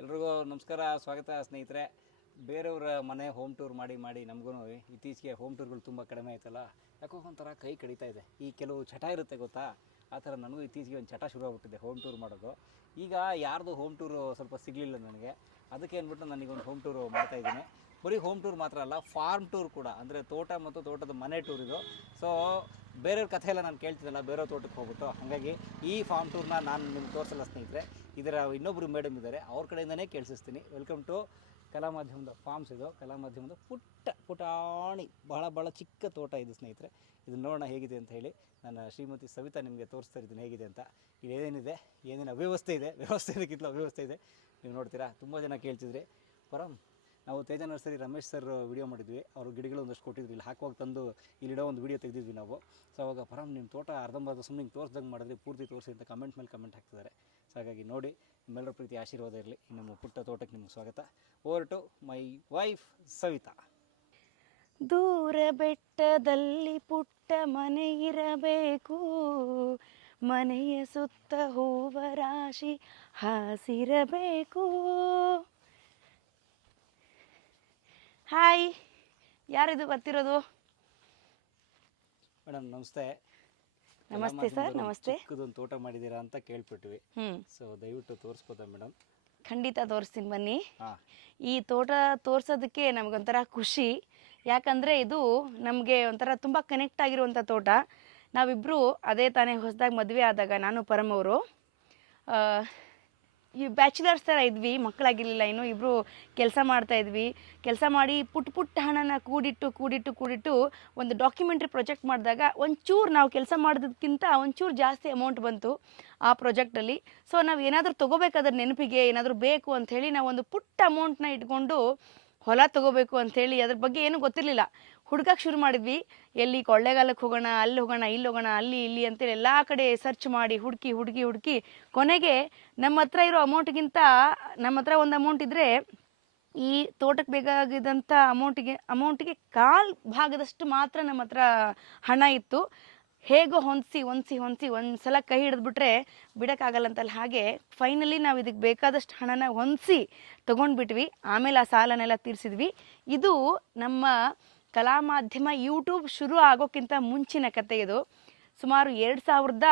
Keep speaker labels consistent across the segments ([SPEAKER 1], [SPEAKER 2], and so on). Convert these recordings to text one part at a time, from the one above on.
[SPEAKER 1] ಎಲ್ರಿಗೂ ನಮಸ್ಕಾರ, ಸ್ವಾಗತ ಸ್ನೇಹಿತರೆ. ಬೇರೆಯವರ ಮನೆ ಹೋಮ್ ಟೂರ್ ಮಾಡಿ ಮಾಡಿ ನಮಗೂ ಇತ್ತೀಚೆಗೆ ಹೋಮ್ ಟೂರ್ಗಳು ತುಂಬ ಕಡಿಮೆ ಆಯ್ತಲ್ಲ. ಯಾಕೋ ಒಂಥರ ಕೈ ಕಡಿತಾ ಇದೆ. ಈ ಕೆಲವು ಚಟ ಇರುತ್ತೆ ಗೊತ್ತಾ? ಆ ಥರ ನನಗೂ ಇತ್ತೀಚೆಗೆ ಒಂದು ಚಟ ಶುರು ಹೋಮ್ ಟೂರ್ ಮಾಡೋದು. ಈಗ ಯಾರ್ದು ಹೋಮ್ ಟೂರು ಸ್ವಲ್ಪ ಸಿಗಲಿಲ್ಲ ನನಗೆ. ಅದಕ್ಕೆ ಅಂದ್ಬಿಟ್ಟು ನನಗೊಂದು ಹೋಮ್ ಟೂರು ಮಾಡ್ತಾ ಇದ್ದೀನಿ. ಬರೀ ಹೋಮ್ ಟೂರ್ ಮಾತ್ರ ಅಲ್ಲ ಫಾರ್ಮ್ ಟೂರ್ ಕೂಡ. ಅಂದರೆ ತೋಟ ಮತ್ತು ತೋಟದ ಮನೆ ಟೂರ್ ಇದು. ಸೊ ಬೇರೆಯವ್ರ ಕಥೆ ಎಲ್ಲ ನಾನು ಕೇಳ್ತಿದ್ದಲ್ಲ ಬೇರೆಯವ್ರ ತೋಟಕ್ಕೆ ಹೋಗ್ಬಿಟ್ಟು ಹಾಗಾಗಿ ಈ ಫಾರ್ಮ್ ಟೂರ್ನ ನಾನು ನಿಮ್ಗೆ ತೋರಿಸಲ್ಲ ಸ್ನೇಹಿತರೆ. ಇದರ ಇನ್ನೊಬ್ಬರು ಮೇಡಮ್ ಇದ್ದಾರೆ. ಅವ್ರ ಕಡೆಯಿಂದನೇ ಕೇಳಿಸ್ತೀನಿ ವೆಲ್ಕಮ್ ಟು ಕಲಾ ಮಾಧ್ಯಮದ ಫಾರ್ಮ್ಸ್ ಇದು. ಕಲಾ ಮಾಧ್ಯಮದ ಪುಟ್ಟ ಪುಟಾಣಿ, ಬಹಳ ಬಹಳ ಚಿಕ್ಕ ತೋಟ ಇದು ಸ್ನೇಹಿತರೆ. ಇದು ನೋಡೋಣ ಹೇಗಿದೆ ಅಂತ ಹೇಳಿ ನನ್ನ ಶ್ರೀಮತಿ ಸವಿತಾ ನಿಮಗೆ ತೋರಿಸ್ತಾ ಇದ್ದೀನಿ ಹೇಗಿದೆ ಅಂತ. ಏನೇನಿದೆ? ಏನೇನು ಅವ್ಯವಸ್ಥೆ ಇದೆ? ವ್ಯವಸ್ಥೆ ಇದಕ್ಕಿಂತ ಅವ್ಯವಸ್ಥೆ ಇದೆ. ನೀವು ನೋಡ್ತೀರಾ? ತುಂಬ ಜನ ಕೇಳ್ತಿದ್ರಿ. ಪರಂ ನಾವು Teja nursery Ramesh sir video ಮಾಡಿದ್ವಿ. ಅವರು ಗಿಡಗಳು ಒಂದಷ್ಟು ಕೊಟ್ಟಿದ್ರು. ಇಲ್ಲಿ ಹಾಕುವಾಗ ತಂದು ಇಲ್ಲಿಡೋ ಒಂದು ವಿಡಿಯೋ ತೆಗೆದಿದ್ವಿ ನಾವು. ಸೊ ಅವಾಗ ಪರಂ ನಿಮ್ಮ ತೋಟ ಅರ್ಧಂಬರ್ಧ ಸುಮ್ಮನೆ ಹಿಂಗೆ ತೋರಿಸ್ದಂಗೆ ಮಾಡಿದ್ರೆ ಪೂರ್ತಿ ತೋರಿಸಿ ಅಂತ ಕಮೆಂಟ್ ಮೇಲೆ ಕಮೆಂಟ್ ಹಾಕ್ತಿದ್ದಾರೆ. ಸೊ ಹಾಗಾಗಿ ನೋಡಿ, ನಿಮ್ಮೆಲ್ಲರ ಪ್ರೀತಿ ಆಶೀರ್ವಾದ ಇರಲಿ. ನಿಮ್ಮ ಪುಟ್ಟ ತೋಟಕ್ಕೆ ನಿಮ್ಗೆ ಸ್ವಾಗತ. Over to my wife Savitha.
[SPEAKER 2] ದೂರ ಬೆಟ್ಟದಲ್ಲಿ ಪುಟ್ಟ ಮನೆ ಇರಬೇಕು. ಮನೆಯ ಸುತ್ತ ಹೂವ ರಾಶಿ ಹಾಸಿರಬೇಕು. ಹಾಯ್ ಯಾರಿದು ಬರ್ತಿರೋದು
[SPEAKER 1] ಮೇಡಮ್ ನಮಸ್ತೆ.
[SPEAKER 2] ನಮಸ್ತೆ ಸರ್ ನಮಸ್ತೆ.
[SPEAKER 1] ಚಿಕ್ಕದೊಂದು ತೋಟ ಮಾಡಿದ್ದೀರಾ ಅಂತ ಕೇಳ್ಬಿಟ್ವಿ
[SPEAKER 2] ಸೋ
[SPEAKER 1] ಸೊ ದಯವಿಟ್ಟು ತೋರಿಸ್ಬೋದಾ ಮೇಡಮ್?
[SPEAKER 2] ಖಂಡಿತ ತೋರಿಸ್ತೀನಿ ಬನ್ನಿ.
[SPEAKER 1] ಹಾಂ.
[SPEAKER 2] ಈ ತೋಟ ತೋರ್ಸೋದಕ್ಕೆ ನಮಗೊಂಥರ ಖುಷಿ. ಯಾಕಂದರೆ ಇದು ನಮಗೆ ಒಂಥರ ತುಂಬ ಕನೆಕ್ಟ್ ಆಗಿರುವಂಥ ತೋಟ. ನಾವಿಬ್ಬರು ಅದೇ ತಾನೇ ಹೊಸದಾಗಿ ಮದುವೆ ಆದಾಗ ನಾನು ಪರಮವರು ಈ ಬ್ಯಾಚುಲರ್ಸ್ ಥರ ಇದ್ವಿ, ಮಕ್ಕಳಾಗಿರಲಿಲ್ಲ ಇನ್ನು ಇಬ್ಬರು ಕೆಲಸ ಮಾಡ್ತಾಯಿದ್ವಿ ಕೆಲಸ ಮಾಡಿ ಪುಟ್ಟ ಪುಟ್ಟ ಹಣನ ಕೂಡಿಟ್ಟು ಕೂಡಿಟ್ಟು ಕೂಡಿಟ್ಟು ಒಂದು ಡಾಕ್ಯುಮೆಂಟ್ರಿ ಪ್ರಾಜೆಕ್ಟ್ ಮಾಡಿದಾಗ ಒಂಚೂರು ನಾವು ಕೆಲಸ ಮಾಡೋದಕ್ಕಿಂತ ಒಂಚೂರು ಜಾಸ್ತಿ ಅಮೌಂಟ್ ಬಂತು ಆ ಪ್ರೊಜೆಕ್ಟಲ್ಲಿ ಸೊ ನಾವು ಏನಾದರೂ ತೊಗೋಬೇಕಾದ್ರೆ ನೆನಪಿಗೆ, ಏನಾದರೂ ಬೇಕು ಅಂಥೇಳಿ ನಾವು ಒಂದು ಪುಟ್ಟ ಅಮೌಂಟ್ನ ಇಟ್ಕೊಂಡು ಹೊಲ ತೊಗೋಬೇಕು ಅಂಥೇಳಿ ಅದ್ರ ಬಗ್ಗೆ ಏನೂ ಗೊತ್ತಿರಲಿಲ್ಲ. ಹುಡ್ಕಕ್ಕೆ ಶುರು ಮಾಡಿದ್ವಿ. ಎಲ್ಲಿ ಕೊಳ್ಳೆಗಾಲಕ್ಕೆ ಹೋಗೋಣ, ಅಲ್ಲಿ ಹೋಗೋಣ, ಇಲ್ಲಿ ಹೋಗೋಣ, ಅಲ್ಲಿ, ಇಲ್ಲಿ ಅಂತೇಳಿ ಎಲ್ಲ ಕಡೆ ಸರ್ಚ್ ಮಾಡಿ ಹುಡುಕಿ ಹುಡುಕಿ ಹುಡುಕಿ ಕೊನೆಗೆ ನಮ್ಮ ಹತ್ರ ಇರೋ ಅಮೌಂಟ್ಗಿಂತ ನಮ್ಮ ಹತ್ರ ಒಂದು ಅಮೌಂಟ್ ಇದ್ದರೆ ಈ ತೋಟಕ್ಕೆ ಬೇಕಾಗಿದ್ದಂಥ ಅಮೌಂಟಿಗೆ ಅಮೌಂಟಿಗೆ ಕಾಲು ಭಾಗದಷ್ಟು ಮಾತ್ರ ನಮ್ಮ ಹತ್ರ ಹಣ ಇತ್ತು. ಹೇಗೋ ಹೊಂದಿಸಿ ಹೊಂದಿಸಿ ಹೊಂದಿಸಿ ಒಂದು ಸಲ ಕೈ ಹಿಡಿದ್ಬಿಟ್ರೆ ಬಿಡೋಕ್ಕಾಗಲ್ಲ ಅಂತಲ್ಲ ಹಾಗೆ ಫೈನಲಿ ನಾವು ಇದಕ್ಕೆ ಬೇಕಾದಷ್ಟು ಹಣನ ಹೊಂದಿಸಿ ತೊಗೊಂಡ್ಬಿಟ್ವಿ. ಆಮೇಲೆ ಆ ಸಾಲನೆಲ್ಲ ತೀರಿಸಿದ್ವಿ. ಇದು ನಮ್ಮ ಕಲಾ ಮಾಧ್ಯಮ ಯೂಟ್ಯೂಬ್ ಶುರು ಆಗೋಕ್ಕಿಂತ ಮುಂಚಿನ ಕತೆ ಇದು. ಸುಮಾರು ಎರಡು ಸಾವಿರದ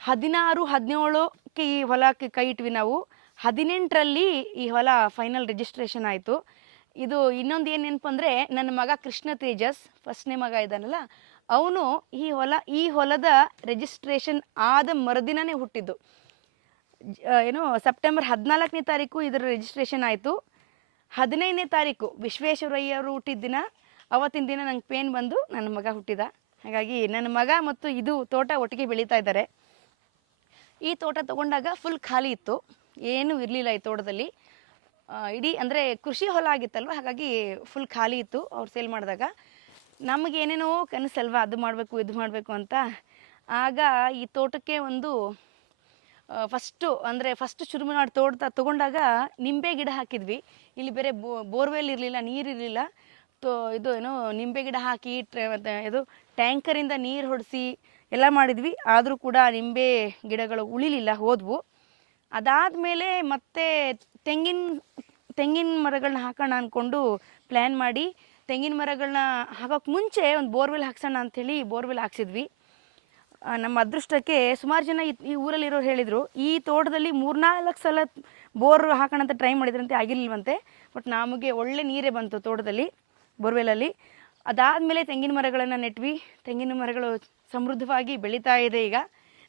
[SPEAKER 2] ಹದಿನಾರು, ಹದಿನೇಳಕ್ಕೆ ಈ ಹೊಲಕ್ಕೆ ಕೈ ಇಟ್ವಿ ನಾವು. ಹದಿನೆಂಟರಲ್ಲಿ ಈ ಹೊಲ ಫೈನಲ್ ರಿಜಿಸ್ಟ್ರೇಷನ್ ಆಯಿತು. ಇದು ಇನ್ನೊಂದು ಏನು ನೆನಪು ಅಂದರೆ, ನನ್ನ ಮಗ ಕೃಷ್ಣ ತೇಜಸ್ ಫಸ್ಟ್ನೇ ಮಗ ಇದ್ದಾನಲ್ಲ, ಅವನು ಈ ಹೊಲ, ಈ ಹೊಲದ ರಿಜಿಸ್ಟ್ರೇಷನ್ ಆದ ಮರುದಿನನೇ ಹುಟ್ಟಿದ್ದು. ಏನು ಸೆಪ್ಟೆಂಬರ್ ಹದಿನಾಲ್ಕನೇ ತಾರೀಕು ಇದರ ರಿಜಿಸ್ಟ್ರೇಷನ್ ಆಯಿತು. ಹದಿನೈದನೇ ತಾರೀಕು ವಿಶ್ವೇಶ್ವರಯ್ಯ ಅವರು ಹುಟ್ಟಿದ ದಿನ. ಅವತ್ತಿನ ದಿನ ನಂಗೆ ಪೇನ್ ಬಂದು ನನ್ನ ಮಗ ಹುಟ್ಟಿದ. ಹಾಗಾಗಿ ನನ್ನ ಮಗ ಮತ್ತು ಇದು ತೋಟ ಒಟ್ಟಿಗೆ ಬೆಳೀತಾ ಇದ್ದಾರೆ. ಈ ತೋಟ ತಗೊಂಡಾಗ ಫುಲ್ ಖಾಲಿ ಇತ್ತು. ಏನೂ ಇರಲಿಲ್ಲ ಈ ತೋಟದಲ್ಲಿ. ಇಡೀ ಅಂದರೆ ಕೃಷಿ ಹೊಲ ಆಗಿತ್ತಲ್ವ? ಹಾಗಾಗಿ ಫುಲ್ ಖಾಲಿ ಇತ್ತು. ಅವ್ರು ಸೇಲ್ ಮಾಡಿದಾಗ ನಮಗೇನೇನೋ ಕನಸಲ್ವಾ? ಅದು ಮಾಡಬೇಕು, ಇದು ಮಾಡಬೇಕು ಅಂತ. ಆಗ ಈ ತೋಟಕ್ಕೆ ಒಂದು ಫಸ್ಟು ಅಂದರೆ ಫಸ್ಟ್ ಶುರು ಮಾಡಿ ತಗೊಂಡಾಗ ನಿಂಬೆ ಗಿಡ ಹಾಕಿದ್ವಿ. ಇಲ್ಲಿ ಬೇರೆ ಬೋರ್ವೆಲ್ ಇರಲಿಲ್ಲ ನೀರಿರಲಿಲ್ಲ ತೋ, ಇದು ಏನು, ನಿಂಬೆ ಗಿಡ ಹಾಕಿ ಇದು ಟ್ಯಾಂಕರಿಂದ ನೀರು ಹೊಡೆಸಿ ಎಲ್ಲ ಮಾಡಿದ್ವಿ. ಆದರೂ ಕೂಡ ನಿಂಬೆ ಗಿಡಗಳು ಉಳಿಲಿಲ್ಲ, ಹೋದ್ವು. ಅದಾದಮೇಲೆ ಮತ್ತೆ ತೆಂಗಿನ ತೆಂಗಿನ ಮರಗಳನ್ನ ಹಾಕೋಣ ಅಂದ್ಕೊಂಡು ಪ್ಲ್ಯಾನ್ ಮಾಡಿ, ತೆಂಗಿನ ಮರಗಳನ್ನ ಹಾಕೋಕ್ಕೆ ಮುಂಚೆ ಒಂದು ಬೋರ್ವೆಲ್ ಹಾಕ್ಸೋಣ ಅಂಥೇಳಿ ಬೋರ್ವೆಲ್ ಹಾಕ್ಸಿದ್ವಿ. ನಮ್ಮ ಅದೃಷ್ಟಕ್ಕೆ ಸುಮಾರು ಜನ ಈ- ಊರಲ್ಲಿರೋರು ಹೇಳಿದರು, ಈ ತೋಟದಲ್ಲಿ ಮೂರ್ನಾಲ್ಕು ಸಲ ಬೋರ್ ಹಾಕೋಣಂತ ಟ್ರೈ ಮಾಡಿದ್ರಂತೆ, ಆಗಿರ್ಲಿಲ್ವಂತೆ. ಬಟ್ ನಮಗೆ ಒಳ್ಳೆ ನೀರೇ ಬಂತು ತೋಟದಲ್ಲಿ, ಬೋರ್ವೆಲಲ್ಲಿ. ಅದಾದಮೇಲೆ ತೆಂಗಿನ ಮರಗಳನ್ನು ನೆಟ್ವಿ. ತೆಂಗಿನ ಮರಗಳು ಸಮೃದ್ಧವಾಗಿ ಬೆಳೀತಾ ಇದೆ ಈಗ.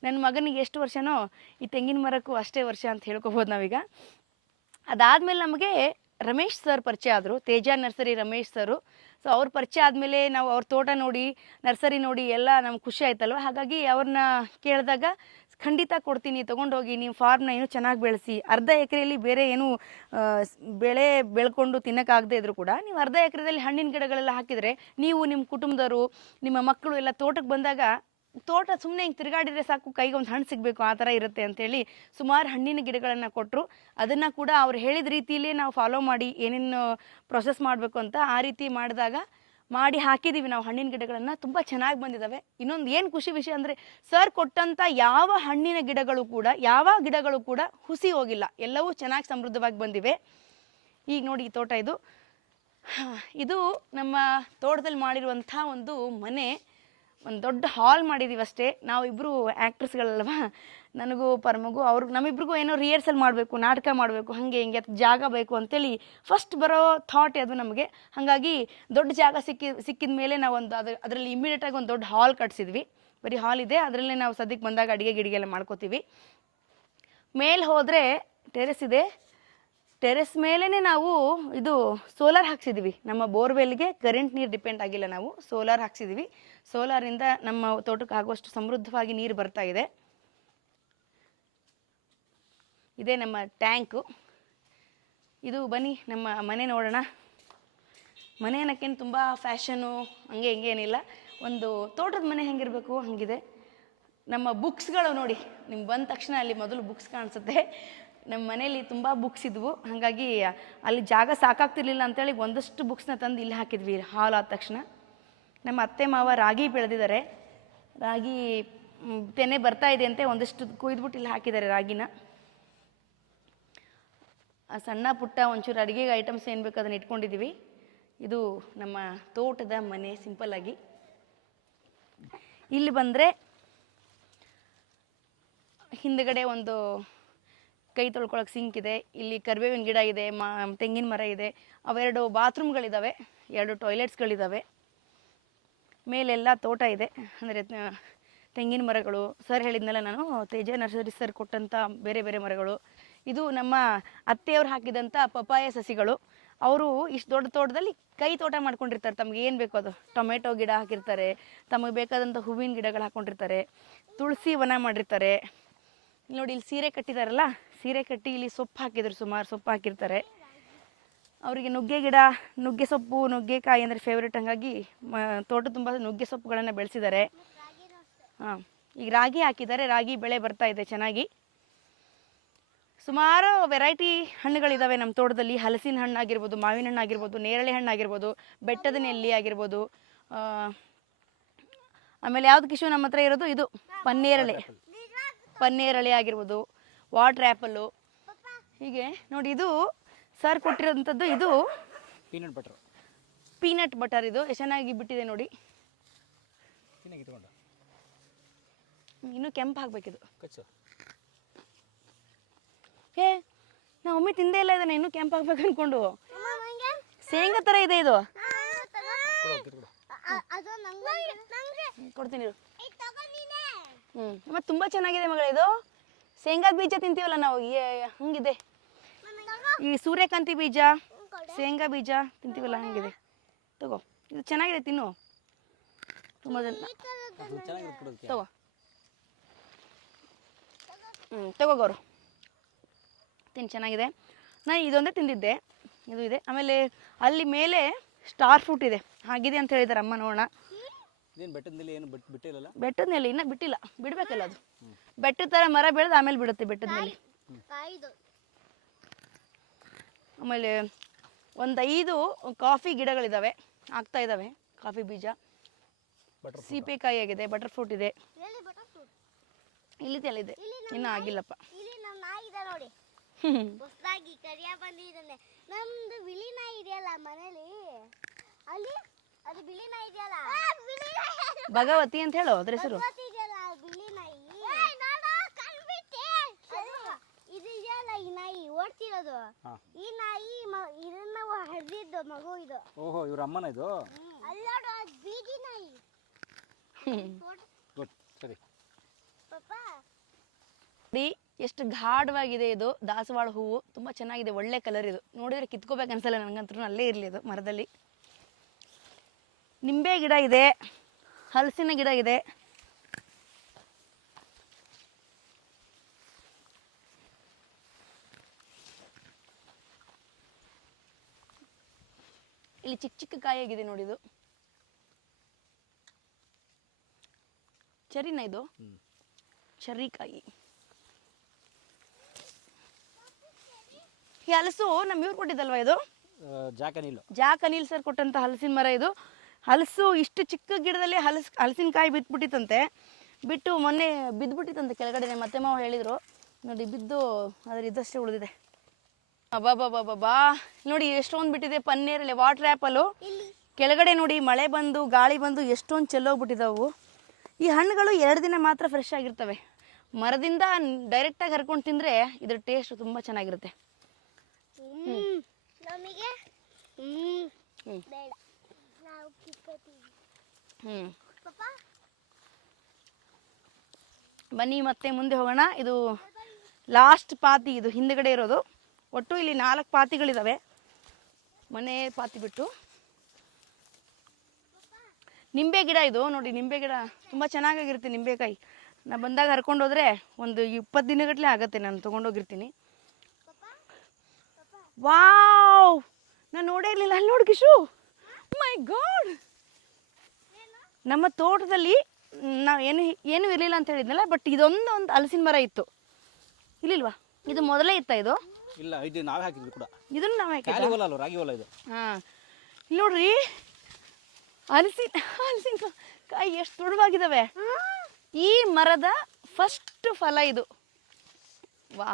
[SPEAKER 2] ನನ್ನ ಮಗನಿಗೆ ಎಷ್ಟು ವರ್ಷನೋ, ಈ ತೆಂಗಿನ ಮರಕ್ಕೂ ಅಷ್ಟೇ ವರ್ಷ ಅಂತ ಹೇಳ್ಕೊಬೋದು ನಾವೀಗ. ಅದಾದಮೇಲೆ ನಮಗೆ ರಮೇಶ್ ಸರ್ ಪರಿಚಯ ಆದರು, Teja nursery Ramesh sir. So ಅವ್ರ ಪರಿಚಯ ಆದಮೇಲೆ ನಾವು ಅವ್ರ ತೋಟ ನೋಡಿ, ನರ್ಸರಿ ನೋಡಿ ಎಲ್ಲ ನಮ್ಗೆ ಖುಷಿ ಆಯ್ತಲ್ವ? ಹಾಗಾಗಿ ಅವ್ರನ್ನ ಕೇಳಿದಾಗ ಖಂಡಿತ ಕೊಡ್ತೀನಿ, ತೊಗೊಂಡೋಗಿ ನೀವು ಫಾರ್ಮ್ನ ಏನು ಚೆನ್ನಾಗಿ ಬೆಳೆಸಿ. ಅರ್ಧ ಎಕರೆಯಲ್ಲಿ ಬೇರೆ ಏನು ಬೆಳೆ ಬೆಳ್ಕೊಂಡು ತಿನ್ನೋಕ್ಕಾಗದೇ ಇದ್ರು ಕೂಡ ನೀವು ಅರ್ಧ ಎಕರೆದಲ್ಲಿ ಹಣ್ಣಿನ ಗಿಡಗಳೆಲ್ಲ ಹಾಕಿದರೆ ನೀವು ನಿಮ್ಮ ಕುಟುಂಬದವರು, ನಿಮ್ಮ ಮಕ್ಕಳು ಎಲ್ಲ ತೋಟಕ್ಕೆ ಬಂದಾಗ ತೋಟ ಸುಮ್ಮನೆ ಹಿಂಗೆ ತಿರುಗಾಡಿದ್ರೆ ಸಾಕು, ಕೈಗೆ ಒಂದು ಹಣ್ಣು ಸಿಗಬೇಕು, ಆ ಥರ ಇರುತ್ತೆ ಅಂತೇಳಿ ಸುಮಾರು ಹಣ್ಣಿನ ಗಿಡಗಳನ್ನು ಕೊಟ್ಟರು ಅದನ್ನು ಕೂಡ ಅವ್ರು ಹೇಳಿದ ರೀತಿಯಲ್ಲೇ ನಾವು ಫಾಲೋ ಮಾಡಿ ಏನೇನು ಪ್ರೊಸೆಸ್ ಮಾಡಬೇಕು ಅಂತ ಆ ರೀತಿ ಮಾಡಿದಾಗ ಮಾಡಿ ಹಾಕಿದ್ದೀವಿ ನಾವು ಹಣ್ಣಿನ ಗಿಡಗಳನ್ನು. ತುಂಬ ಚೆನ್ನಾಗಿ ಬಂದಿದ್ದಾವೆ ಇನ್ನೊಂದು ಏನು ಖುಷಿ ವಿಷಯ ಅಂದರೆ ಸರ್ ಕೊಟ್ಟಂಥ ಯಾವ ಹಣ್ಣಿನ ಗಿಡಗಳು ಕೂಡ, ಯಾವ ಗಿಡಗಳು ಕೂಡ ಹುಸಿ ಹೋಗಿಲ್ಲ. ಎಲ್ಲವೂ ಚೆನ್ನಾಗಿ ಸಮೃದ್ಧವಾಗಿ ಬಂದಿವೆ. ಈಗ ನೋಡಿ ಈ ತೋಟ ಇದು. ಇದು ನಮ್ಮ ತೋಟದಲ್ಲಿ ಮಾಡಿರುವಂಥ ಒಂದು ಮನೆ. ಒಂದು ದೊಡ್ಡ ಹಾಲ್ ಮಾಡಿದ್ದೀವಿ ಅಷ್ಟೇ. ನಾವು ಇಬ್ಬರು ಆ್ಯಕ್ಟ್ರಸ್ಗಳಲ್ವ ನನಗೂ, ಪರಮಗೂ, ಅವ್ರಿಗೆ, ನಮ್ಮಿಬ್ರಿಗೂ ಏನೋ ರಿಹರ್ಸಲ್ ಮಾಡಬೇಕು, ನಾಟಕ ಮಾಡಬೇಕು, ಹಾಗೆ ಹಿಂಗೆ ಅದು ಜಾಗ ಬೇಕು ಅಂತೇಳಿ ಫಸ್ಟ್ ಬರೋ ಥಾಟ್ ಅದು ನಮಗೆ. ಹಾಗಾಗಿ ದೊಡ್ಡ ಜಾಗ ಸಿಕ್ಕಿ, ಸಿಕ್ಕಿದ ಮೇಲೆ ನಾವು ಒಂದು ಅದು, ಅದರಲ್ಲಿ ಇಮಿಡಿಯೇಟಾಗಿ ಒಂದು ದೊಡ್ಡ ಹಾಲ್ ಕಟ್ಸಿದ್ವಿ. ಬರೀ ಹಾಲ್ ಇದೆ, ಅದರಲ್ಲೇ ನಾವು ಸದ್ಯಕ್ಕೆ ಬಂದಾಗ ಅಡುಗೆ ಗಿಡಿಗೆಲ್ಲ ಮಾಡ್ಕೋತೀವಿ. ಮೇಲೆ ಹೋದರೆ ಟೆರೆಸ್ ಇದೆ ಟೆರೆಸ್ ಮೇಲೇ ನಾವು ಇದು ಸೋಲಾರ್ ಹಾಕ್ಸಿದ್ದೀವಿ ನಮ್ಮ ಬೋರ್ವೆಲ್ಗೆ ಕರೆಂಟ್ ನೀರು ಡಿಪೆಂಡ್ ಆಗಿಲ್ಲ ನಾವು, ಸೋಲಾರ್ ಹಾಕ್ಸಿದ್ದೀವಿ ಸೋಲಾರಿಂದ ನಮ್ಮ ತೋಟಕ್ಕೆ ಆಗುವಷ್ಟು ಸಮೃದ್ಧವಾಗಿ ನೀರು ಬರ್ತಾ ಇದೆ. ಇದೇ ನಮ್ಮ ಟ್ಯಾಂಕು ಇದು ಬನ್ನಿ, ನಮ್ಮ ಮನೆ ನೋಡೋಣ. ಮನೆ ಅನ್ನೋಕ್ಕೇನು ತುಂಬ ಫ್ಯಾಷನು ಹಂಗೆ ಹಿಂಗೆ ಏನಿಲ್ಲ. ಒಂದು ತೋಟದ ಮನೆ ಹೆಂಗಿರಬೇಕು, ಹಂಗಿದೆ. ನಮ್ಮ ಬುಕ್ಸ್ಗಳು ನೋಡಿ, ನಿಮ್ಗೆ ಬಂದ ತಕ್ಷಣ ಅಲ್ಲಿ ಮೊದಲು ಬುಕ್ಸ್ ಕಾಣಿಸುತ್ತೆ. ನಮ್ಮ ಮನೇಲಿ ತುಂಬ ಬುಕ್ಸ್ ಇದ್ವು. ಹಾಗಾಗಿ ಅಲ್ಲಿ ಜಾಗ ಸಾಕಾಗ್ತಿರ್ಲಿಲ್ಲ ಅಂತೇಳಿ ಒಂದಷ್ಟು ಬುಕ್ಸ್ನ ತಂದು ಇಲ್ಲಿ ಹಾಕಿದ್ವಿ, ಹಾಲ್ ಆದ ತಕ್ಷಣ. ನಮ್ಮ ಅತ್ತೆ ಮಾವ ರಾಗಿ ಬೆಳೆದಿದ್ದಾರೆ. ರಾಗಿ ತೆನೆ ಬರ್ತಾ ಇದೆ ಅಂತೆ, ಒಂದಷ್ಟು ಕುಯ್ದುಬಿಟ್ಟು ಇಲ್ಲಿ ಹಾಕಿದ್ದಾರೆ ರಾಗಿನ. ಆ ಸಣ್ಣ ಪುಟ್ಟ ಒಂಚೂರು ಅಡುಗೆಗೆ ಐಟಮ್ಸ್ ಏನು ಬೇಕು ಅದನ್ನು ಇಟ್ಕೊಂಡಿದ್ದೀವಿ ಇದು ನಮ್ಮ ತೋಟದ ಮನೆ ಸಿಂಪಲ್ ಆಗಿ. ಇಲ್ಲಿ ಬಂದರೆ ಹಿಂದ್ಗಡೆ ಒಂದು ಕೈ ತೊಳ್ಕೊಳಕ್ಕೆ ಸಿಂಕ್ ಇದೆ, ಇಲ್ಲಿ ಕರಿಬೇವಿನ ಗಿಡ ಇದೆ, ಮಾ, ತೆಂಗಿನ ಮರ ಇದೆ, ಅವೆರಡು ಬಾತ್ರೂಮ್ಗಳಿದ್ದಾವೆ ಎರಡು ಟಾಯ್ಲೆಟ್ಸ್ಗಳಿದ್ದಾವೆ ಮೇಲೆಲ್ಲ ತೋಟ ಇದೆ, ಅಂದರೆ ತೆಂಗಿನ ಮರಗಳು. ಸರ್ ಹೇಳಿದ್ನಲ್ಲ ನಾನು, ತೇಜ ನರ್ಸರಿ ಸರ್ ಕೊಟ್ಟಂಥ ಬೇರೆ ಬೇರೆ ಮರಗಳು. ಇದು ನಮ್ಮ ಅತ್ತೆಯವರು ಹಾಕಿದಂಥ ಪಪ್ಪಾಯ ಸಸಿಗಳು. ಅವರು ಇಷ್ಟು ದೊಡ್ಡ ತೋಟದಲ್ಲಿ ಕೈ ತೋಟ ಮಾಡ್ಕೊಂಡಿರ್ತಾರೆ. ತಮಗೆ ಏನು ಬೇಕೋ ಅದು. ಟೊಮೆಟೊ ಗಿಡ ಹಾಕಿರ್ತಾರೆ, ತಮಗೆ ಬೇಕಾದಂಥ ಹೂವಿನ ಗಿಡಗಳು ಹಾಕ್ಕೊಂಡಿರ್ತಾರೆ ತುಳಸಿ ವನ ಮಾಡಿರ್ತಾರೆ. ನೋಡಿ, ಇಲ್ಲಿ ಸೀರೆ ಕಟ್ಟಿದಾರಲ್ಲ? ಸೀರೆ ಕಟ್ಟಿ ಇಲ್ಲಿ ಸೊಪ್ಪು ಹಾಕಿದ್ರು ಸುಮಾರು ಸೊಪ್ಪು ಹಾಕಿರ್ತಾರೆ. ಅವರಿಗೆ ನುಗ್ಗೆ ಗಿಡ ನುಗ್ಗೆ ಸೊಪ್ಪು ನುಗ್ಗೆಕಾಯಿ ಅಂದರೆ ಫೇವ್ರೇಟ್ ಹಂಗಾಗಿ ಮ ತೋಟ ತುಂಬ ನುಗ್ಗೆ ಸೊಪ್ಪುಗಳನ್ನು ಬೆಳೆಸಿದ್ದಾರೆ. ಹಾಂ ಈಗ ರಾಗಿ ಹಾಕಿದ್ದಾರೆ ರಾಗಿ ಬೆಳೆ ಬರ್ತಾ ಇದೆ ಚೆನ್ನಾಗಿ. ಸುಮಾರು ವೆರೈಟಿ ಹಣ್ಣುಗಳಿದ್ದಾವೆ ನಮ್ಮ ತೋಟದಲ್ಲಿ. ಹಲಸಿನ ಹಣ್ಣು ಆಗಿರ್ಬೋದು ಮಾವಿನ ಹಣ್ಣು ಆಗಿರ್ಬೋದು ನೇರಳೆ ಹಣ್ಣು ಆಗಿರ್ಬೋದು ಬೆಟ್ಟದ ನೆಲ್ಲಿ ಆಗಿರ್ಬೋದು ಆಮೇಲೆ ಯಾವ್ದು ಕಿಶು ನಮ್ಮ ಹತ್ರ ಇರೋದು? ಇದು ಪನ್ನೇರಳೆ. ಪನ್ನೇರಳೆ ಆಗಿರ್ಬೋದು. Water apple. ಹೀಗೆ ನೋಡಿ ಇದು ಸರ್ ಕೊಟ್ಟಿರೋಂಥದ್ದು ಇದು.
[SPEAKER 1] Peanut butter.
[SPEAKER 2] ಪೀನಟ್ ಬಟರ್ ಇದು. ಎಷ್ಟು ಚೆನ್ನಾಗಿ ಬಿಟ್ಟಿದೆ ನೋಡಿ. ಇನ್ನೂ ಕೆಂಪು ಹಾಕ್ಬೇಕಿದು.
[SPEAKER 1] ಕಚ್ಚು.
[SPEAKER 2] ಏ ನಾ ಒಮ್ಮೆ ತಿಂದೇ ಇಲ್ಲ ಇದನ್ನ ಇನ್ನೂ ಕೆಂಪು ಹಾಕ್ಬೇಕು ಅನ್ಕೊಂಡು. ಶೇಂಗಾ ಥರ ಇದೆ ಇದು. ಕೊಡ್ತೀನಿ ಹ್ಞೂ ಮತ್ತು ತುಂಬ ಚೆನ್ನಾಗಿದೆ ಮಗಳ ಇದು. ಶೇಂಗಾ ಬೀಜ ತಿಂತೀವಲ್ಲ ನಾವು? ಹಂಗಿದೆ. ಈ ಸೂರ್ಯಕಾಂತಿ ಬೀಜ, ಶೇಂಗಾ ಬೀಜ ತಿಂತೀವಲ್ಲ, ಹಂಗಿದೆ. ತಗೋ, ಇದು ಚೆನ್ನಾಗಿದೆ ತಿನ್ನು. ತುಂಬ ಜನ ತಗೋ. ಹ್ಞೂ ತಗೋ ಗೌರು. ತಿನ್ನು ಚೆನ್ನಾಗಿದೆ. ನಾನು ಇದೊಂದೇ ತಿಂದಿದ್ದೆ. ಇದು ಇದೆ. ಆಮೇಲೆ ಅಲ್ಲಿ ಮೇಲೆ ಸ್ಟಾರ್ ಫ್ರೂಟ್ ಇದೆ. ಹಾಗಿದೆ ಅಂತ ಹೇಳಿದಾರೆ ಅಮ್ಮ, ನೋಡೋಣ.
[SPEAKER 1] ಇದೇನು ಬೆಟ್ಟದ ಮೇಲೆ ಏನು ಬಿಟ್ಟು ಬಿಟ್ಟಿರಲ್ಲ
[SPEAKER 2] ಬೆಟ್ಟದ ಇನ್ನೂ ಬಿಟ್ಟಿಲ್ಲ. ಬಿಡಬೇಕಲ್ಲ ಅದು. ಬೆಟ್ಟದ ಥರ ಮರ ಬೆಳೆದು ಆಮೇಲೆ ಬಿಡುತ್ತೆ ಬೆಟ್ಟದ ಮೇಲೆ
[SPEAKER 3] ಕಾಯ್ದು.
[SPEAKER 2] ಆಮೇಲೆ ಒಂದು ಐದು ಕಾಫಿ ಗಿಡಗಳಿದಾವೆ. ಆಗ್ತಾ ಇದಾವೆ. ಕಾಫಿ ಬೀಜ. ಸೀಪೆಕಾಯಿ ಆಗಿದೆ ಬಟರ್ ಫ್ರೂಟ್ ಇದೆ ಇಲ್ಲಿ ಅಲ್ಲಿದೆ ಇನ್ನೂ ಆಗಿಲ್ಲಪ್ಪ.
[SPEAKER 3] ಇಲ್ಲಿ ನಮ್ಮ ನಾಯಿ ಇದೆ ನೋಡಿ. ಹೊಸದಾಗಿ ಕರಿಯ ಬಂದಿದ್ದಾನೆ ನಮ್ದು ಬಿಳಿ ನಾಯಿ ಇದೆಯಲ್ಲ ಮನೇಲಿ? ಅಲ್ಲಿ ಅದು ಬಿಳಿ ನಾಯಿ ಇದೆಯಲ್ಲ?
[SPEAKER 2] ಭಗವತಿ ಅಂತ ಹೇಳು ಅದ್ರ ಹೆಸರು.
[SPEAKER 3] ಈ ನಾಯಿ ಇದನ್ನ ಹರಿದಿದ್ದು ಮಗು ಇದು.
[SPEAKER 1] ಓಹೋ ಇವ್ರ ಅಮ್ಮನ ಇದು?
[SPEAKER 3] ಅಲ್ಲೋಡು ಅದು ಬೀದಿ ನಾಯಿ.
[SPEAKER 1] ಗುಡ್ ಸರಿ.
[SPEAKER 3] ಪಾಪ
[SPEAKER 2] ಎಷ್ಟು ಗಾಢವಾಗಿದೆ ಇದು. ದಾಸವಾಳ ಹೂವು. ತುಂಬ ಚೆನ್ನಾಗಿದೆ ಒಳ್ಳೆ ಕಲರ್ ಇದು. ನೋಡಿದ್ರೆ ಕಿತ್ಕೋಬೇಕು ಅನ್ಸಲ್ಲ ನನಗಂತೂ ಅಲ್ಲೇ ಇರಲಿ ಅದು ಮರದಲ್ಲಿ. ನಿಂಬೆ ಗಿಡ ಇದೆ. ಹಲಸಿನ ಗಿಡ ಇದೆ. ಇಲ್ಲಿ ಚಿಕ್ಕ ಚಿಕ್ಕ ಕಾಯಿ ಆಗಿದೆ ನೋಡಿ ಇದು. ಚರಿನಾ ಇದು?
[SPEAKER 1] ಹ್ಞೂ
[SPEAKER 2] ಚರ್ರಿಕಾಯಿ ಈ ಹಲಸು ನಮ್ಮ ಇವ್ರು ಕೊಟ್ಟಿದ್ದಲ್ವಾ ಇದು?
[SPEAKER 1] ಜಾಕ ಜಾಕನಿಲ್
[SPEAKER 2] ಜಾಕ್ ಅನಿಲ್ ಸರ್ ಕೊಟ್ಟಂತ ಹಲಸಿನ ಮರ ಇದು. ಹಲಸು ಇಷ್ಟು ಚಿಕ್ಕ ಗಿಡದಲ್ಲಿ ಹಲಸು ಹಲಸಿನಕಾಯಿ ಬಿತ್ಬಿಟ್ಟಿತ್ತಂತೆ. ಬಿಟ್ಟು ಮೊನ್ನೆ ಬಿದ್ದುಬಿಟ್ಟಿತ್ತಂತೆ ಕೆಳಗಡೆ ಮತ್ತೆ ಮಾವ ಹೇಳಿದರು ನೋಡಿ ಬಿದ್ದು ಅದ್ರ ಇದ್ದಷ್ಟೇ ಉಳಿದಿದೆ. ಅಬ್ಬಾ ನೋಡಿ ಎಷ್ಟೊಂದು ಬಿಟ್ಟಿದೆ ಪನ್ನೀರಲ್ಲಿ ವಾಟರ್ ಆ್ಯಪಲ್ಲು. ಕೆಳಗಡೆ ನೋಡಿ ಮಳೆ ಬಂದು ಗಾಳಿ ಬಂದು ಎಷ್ಟೊಂದು ಚೆಲ್ಲೋಗ್ಬಿಟ್ಟಿದ್ದಾವು ಈ ಹಣ್ಣುಗಳು ಎರಡು ದಿನ ಮಾತ್ರ ಫ್ರೆಶ್ ಆಗಿರ್ತವೆ. ಮರದಿಂದ ಡೈರೆಕ್ಟಾಗಿ ಹರ್ಕೊಂಡು ತಿಂದರೆ ಇದ್ರ ಟೇಸ್ಟ್ ತುಂಬ ಚೆನ್ನಾಗಿರುತ್ತೆ
[SPEAKER 3] ಹ್ಮ್ ನಮಗೆ ಹ್ಮ್
[SPEAKER 2] ಹ್ಮ್.
[SPEAKER 3] ಬೇಡ ನಾವು ಕಿತ್ಕೋತೀವಿ
[SPEAKER 2] ಹ್ಞೂ ಬನ್ನಿ ಮತ್ತೆ ಮುಂದೆ ಹೋಗೋಣ. ಇದು ಲಾಸ್ಟ್ ಪಾತಿ ಇದು ಹಿಂದ್ಗಡೆ ಇರೋದು. ಒಟ್ಟು ಇಲ್ಲಿ ನಾಲ್ಕು ಪಾತಿಗಳಿದಾವೆ. ಮನೆ ಪಾತಿ ಬಿಟ್ಟು. ನಿಂಬೆ ಗಿಡ ಇದು ನೋಡಿ ನಿಂಬೆ ಗಿಡ ತುಂಬ ಚೆನ್ನಾಗಾಗಿರುತ್ತೆ ನಿಂಬೆಕಾಯಿ. ನಾ ಬಂದಾಗ ಹರ್ಕೊಂಡೋದ್ರೆ ಒಂದು ಇಪ್ಪತ್ತು ದಿನಗಟ್ಟಲೆ ಆಗುತ್ತೆ ನಾನು ತೊಗೊಂಡೋಗಿರ್ತೀನಿ ವಾವ್! ನಾನು ನೋಡೇ ಇರಲಿಲ್ಲ. ಅಲ್ಲಿ ನೋಡಿ ಕಿಶು. ಮೈ ಗಾಡ್ ನಮ್ಮ ತೋಟದಲ್ಲಿ ನಾವು ಏನು ಏನೂ ಇರಲಿಲ್ಲ ಅಂತ ಹೇಳಿದ್ನಲ್ಲ ಬಟ್ ಇದೊಂದು ಒಂದು ಹಲಸಿನ ಮರ ಇತ್ತು. ಇಲ್ಲಿಲ್ವಾ ಇದು ಮೊದಲೇ ಇತ್ತ ಇದು?
[SPEAKER 1] ಇಲ್ಲ ಇದು ನಾವೇ ಹಾಕಿದ್ವಿ ಕೂಡ.
[SPEAKER 2] ಇದನ್ನ ನಾವೇ
[SPEAKER 1] ಹಾಕಿದ್ವಿ ಹೊಲ ಅಲ್ಲ ರಾಗಿ ಹೊಲ ಇದು?
[SPEAKER 2] ಹಾಂ. ಇಲ್ಲಿ ನೋಡ್ರಿ ಹಲಸಿನ ಹಲಸಿನ ಕಾಯಿ ಎಷ್ಟು ದೊಡ್ಡವಾಗಿದ್ದಾವೆ ಈ ಮರದ ಫಸ್ಟ್ ಫಲ ಇದು. ವಾ.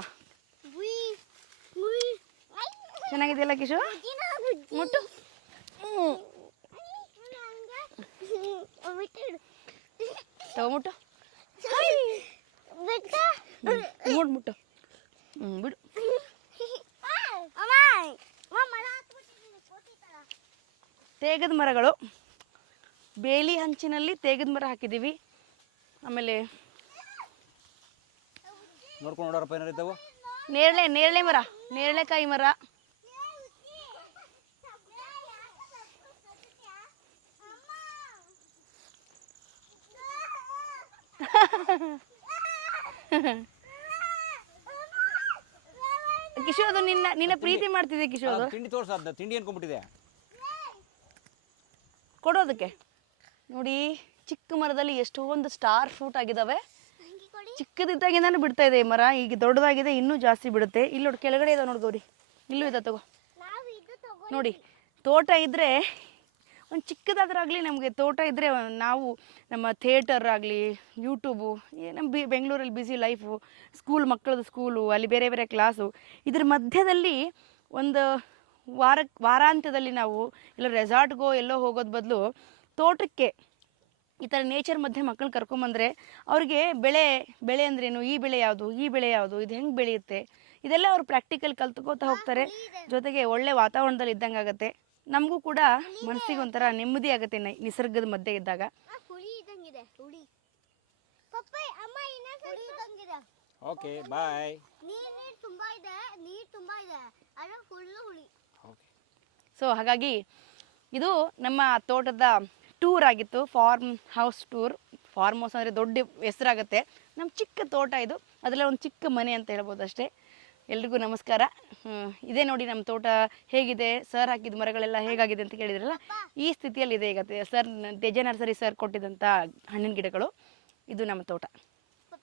[SPEAKER 2] ಚೆನ್ನಾಗಿದೆಯಲ್ಲ ಕಿಶು ಮುಟ್ಟು. ಹ್ಞೂ ತಗೊಂಬಿಟ್ಟು. ಮುಟ್ಟು ಹ್ಞೂ ಬಿಡು. ತೇಗದ ಮರಗಳು. ಬೇಲಿ ಹಂಚಿನಲ್ಲಿ ತೇಗದ ಮರ ಹಾಕಿದ್ದೀವಿ ಆಮೇಲೆ
[SPEAKER 1] ನೋಡ್ಕೊಂಡು
[SPEAKER 2] ನೇರಳೆ ನೇರಳೆ ಮರ ನೇರಳೆಕಾಯಿ ಮರ. ಕಿಶು ಅದು ನಿನ್ನ ನಿನ್ನ ಪ್ರೀತಿ ಮಾಡ್ತಿದೆ ಕಿಶು ಅದು
[SPEAKER 1] ತಿಂಡಿ ತೋರ್ಸ ತಿಂಡಿ ಅನ್ಕೊಂಡ್ಬಿಟ್ಟಿದೆ.
[SPEAKER 2] ಕೊಡೋದಕ್ಕೆ ನೋಡಿ ಚಿಕ್ಕ ಮರದಲ್ಲಿ ಎಷ್ಟೊಂದು ಸ್ಟಾರ್ ಫ್ರೂಟ್ ಆಗಿದ್ದಾವೆ ಚಿಕ್ಕದಿದ್ದಾಗಿಂದಾನು ಬಿಡ್ತಾ ಇದೆ ಈ ಮರ ಈಗ ದೊಡ್ಡದಾಗಿದೆ ಇನ್ನೂ ಜಾಸ್ತಿ ಬಿಡುತ್ತೆ. ಇಲ್ಲಿ ನೋಡಿ ಕೆಳಗಡೆ ಇದಾವೆ ನೋಡಿ ಗೌರಿ. ಇಲ್ಲೂ ಇದೆ ತಗೋ.
[SPEAKER 3] ನಾವು ಇದು ತಗೋ
[SPEAKER 2] ನೋಡಿ ತೋಟ ಇದ್ದರೆ ಒಂದು ಚಿಕ್ಕದಾದ್ರಾಗಲಿ ನಮಗೆ ತೋಟ ಇದ್ದರೆ ನಾವು ನಮ್ಮ ಥಿಯೇಟರ್ ಆಗಲಿ ಯೂಟ್ಯೂಬು ನಮ್ಮ ಬಿ ಬೆಂಗಳೂರಲ್ಲಿ ಬ್ಯುಸಿ ಲೈಫು ಸ್ಕೂಲ್ ಮಕ್ಕಳದ್ದು ಸ್ಕೂಲು ಅಲ್ಲಿ ಬೇರೆ ಬೇರೆ ಕ್ಲಾಸು ಇದ್ರ ಮಧ್ಯದಲ್ಲಿ ಒಂದು ವಾರ ವಾರಾಂತ್ಯದಲ್ಲಿ ನಾವು ಇಲ್ಲ ರೆಸಾರ್ಟ್ಗೋ ಎಲ್ಲೋ ಹೋಗೋದು ಬದಲು ತೋಟಕ್ಕೆ ಈ ಥರ ನೇಚರ್ ಮಧ್ಯೆ ಮಕ್ಕಳು ಕರ್ಕೊಂಬಂದರೆ ಅವ್ರಿಗೆ ಬೆಳೆ ಬೆಳೆ ಅಂದ್ರೇನು? ಈ ಬೆಳೆ ಯಾವುದು? ಈ ಬೆಳೆ ಯಾವುದು? ಇದು ಹೆಂಗೆ ಬೆಳೆಯುತ್ತೆ? ಇದೆಲ್ಲ ಅವ್ರು ಪ್ರಾಕ್ಟಿಕಲ್ ಕಲ್ತ್ಕೋತಾ ಹೋಗ್ತಾರೆ. ಜೊತೆಗೆ ಒಳ್ಳೆ ವಾತಾವರಣದಲ್ಲಿ ಇದ್ದಂಗೆ ಆಗುತ್ತೆ ನಮಗೂ ಕೂಡ ಮನಸ್ಸಿಗೆ ಒಂಥರ ನೆಮ್ಮದಿ ಆಗುತ್ತೆ ನ- ನಿಸರ್ಗದ ಮಧ್ಯೆ ಇದ್ದಾಗ.
[SPEAKER 1] ಓಕೆ ಬಾಯ್
[SPEAKER 3] ನೀರ್ ನೀರ್ ತುಂಬಾ ಇದೆ ನೀರ್ ತುಂಬಾ ಇದೆ. ಅದ್ರ ಫುಲ್ಲು ಹುಳಿ.
[SPEAKER 1] ಓಕೆ
[SPEAKER 2] ಸೊ ಹಾಗಾಗಿ ಇದು ನಮ್ಮ ತೋಟದ ಟೂರ್ ಆಗಿತ್ತು farm house tour farm house ಅಂದರೆ ದೊಡ್ಡ ಹೆಸರಾಗುತ್ತೆ. ನಮ್ಮ ಚಿಕ್ಕ ತೋಟ ಇದು. ಅದರಲ್ಲಿ ಒಂದು ಚಿಕ್ಕ ಮನೆ ಅಂತ ಹೇಳ್ಬೋದು ಅಷ್ಟೇ. ಎಲ್ರಿಗೂ ನಮಸ್ಕಾರ. ಇದೇ ನೋಡಿ ನಮ್ಮ ತೋಟ ಹೇಗಿದೆ? ಸರ್ ಹಾಕಿದ ಮರಗಳೆಲ್ಲ ಹೇಗಾಗಿದೆ ಅಂತ ಕೇಳಿದ್ರಲ್ಲ, ಈ ಸ್ಥಿತಿಯಲ್ಲಿ ಇದೆ ಈಗ. ಸರ್ ತೇಜ ನರ್ಸರಿ ಸರ್ ಕೊಟ್ಟಿದ್ದಂಥ ಹಣ್ಣಿನ ಗಿಡಗಳು. ಇದು ನಮ್ಮ ತೋಟ.